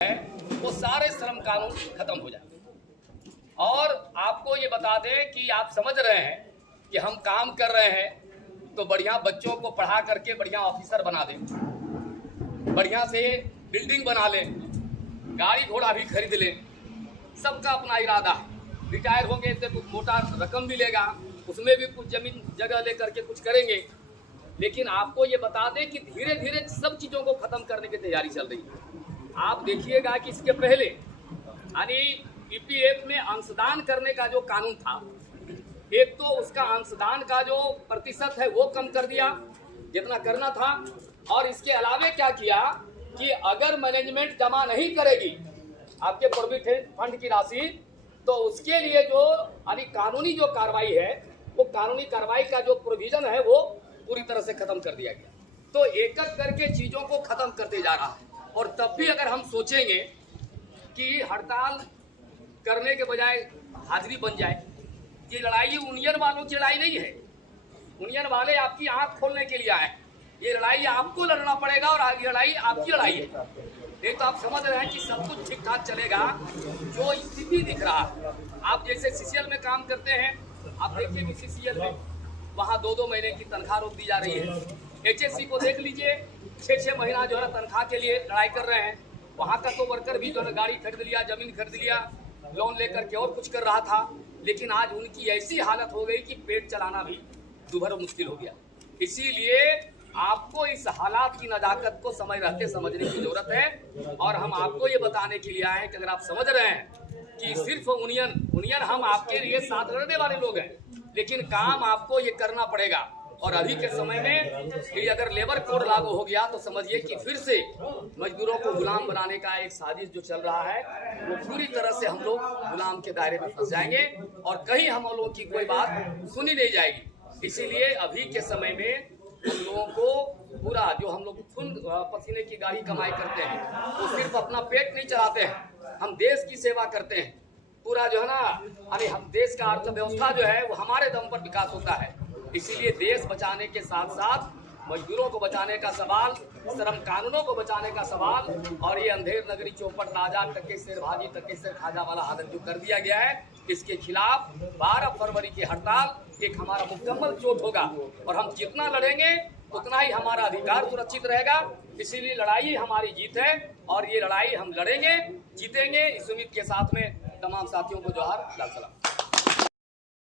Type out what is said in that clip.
है वो सारे श्रम कानून खत्म हो जाए। और आपको ये बता दें कि आप समझ रहे हैं कि हम काम कर रहे हैं तो बढ़िया बच्चों को पढ़ा करके बढ़िया ऑफिसर बना दें, बढ़िया से बिल्डिंग बना लें, गाड़ी घोड़ा भी खरीद लें। सबका अपना इरादा है, रिटायर होंगे तो कुछ मोटा रकम मिलेगा, उसमें भी कुछ जमीन जगह लेकर के कुछ करेंगे। लेकिन आपको ये बता दें कि धीरे धीरे सब चीज़ों को खत्म करने की तैयारी चल रही है। आप देखिएगा कि इसके पहले यानी पीपीएफ में अंशदान करने का जो कानून था, एक तो उसका अंशदान का जो प्रतिशत है वो कम कर दिया जितना करना था, और इसके अलावे क्या किया कि अगर मैनेजमेंट जमा नहीं करेगी आपके प्रोविडेंट फंड की राशि तो उसके लिए जो यानी कानूनी जो कार्रवाई है वो कानूनी कार्रवाई का जो प्रोविजन है वो पूरी तरह से खत्म कर दिया गया। तो एक एक करके चीजों को खत्म करते जा रहा है। और तब भी अगर हम सोचेंगे कि हड़ताल करने के बजाय हाजिरी बन जाए, ये लड़ाई यूनियन वालों की लड़ाई नहीं है। यूनियन वाले आपकी आंख खोलने के लिए आए, ये लड़ाई आपको लड़ना पड़ेगा और ये लड़ाई आपकी लड़ाई है। नहीं तो आप समझ रहे हैं कि सब कुछ ठीक ठाक चलेगा। जो स्थिति दिख रहा है, आप जैसे सीसीएल में काम करते हैं, आप देखिए भी सीसीएल में वहाँ 2-2 महीने की तनख्वाह रोक दी जा रही है। एचएससी को देख लीजिए, 6-6 महीना जो है तनख्वाह के लिए लड़ाई कर रहे हैं। वहाँ का तो वर्कर भी जो है गाड़ी खरीद लिया, जमीन खरीद लिया, लोन लेकर के और कुछ कर रहा था। लेकिन आज उनकी ऐसी हालत हो गई कि पेट चलाना भी दुभर मुश्किल हो गया। इसीलिए आपको इस हालात की नजाकत को समय रहते समझने की जरूरत है। और हम आपको ये बताने के लिए आए हैं कि अगर आप समझ रहे हैं कि सिर्फ यूनियन हम आपके लिए साथ लड़ने वाले लोग हैं, लेकिन काम आपको ये करना पड़ेगा। और अभी के समय में कि अगर लेबर कोड लागू हो गया तो समझिए कि फिर से मजदूरों को गुलाम बनाने का एक साजिश जो चल रहा है वो पूरी तरह से हम लोग गुलाम के दायरे में फंस जाएंगे और कहीं हम लोगों की कोई बात सुनी नहीं जाएगी। इसीलिए अभी के समय में हम लोगों को पूरा जो हम लोग खून पसीने की गाड़ी कमाई करते हैं वो सिर्फ अपना पेट नहीं चलाते हैं, हम देश की सेवा करते हैं। पूरा जो है ना अरे हम देश का अर्थव्यवस्था जो है वो हमारे दम पर विकास होता है। इसीलिए देश बचाने के साथ साथ मजदूरों को बचाने का सवाल, श्रम कानूनों को बचाने का सवाल, और ये अंधेर नगरी चौपट राजा टके शेर भाजी टके शेर खाजा वाला हालत जो कर दिया गया है, इसके खिलाफ 12 फरवरी की हड़ताल एक हमारा मुकम्मल चोट होगा। और हम जितना लड़ेंगे उतना ही हमारा अधिकार सुरक्षित रहेगा। इसीलिए लड़ाई हमारी जीत है और ये लड़ाई हम लड़ेंगे, जीतेंगे। इस उम्मीद के साथ में तमाम साथियों को जोहार, लाल सलाम।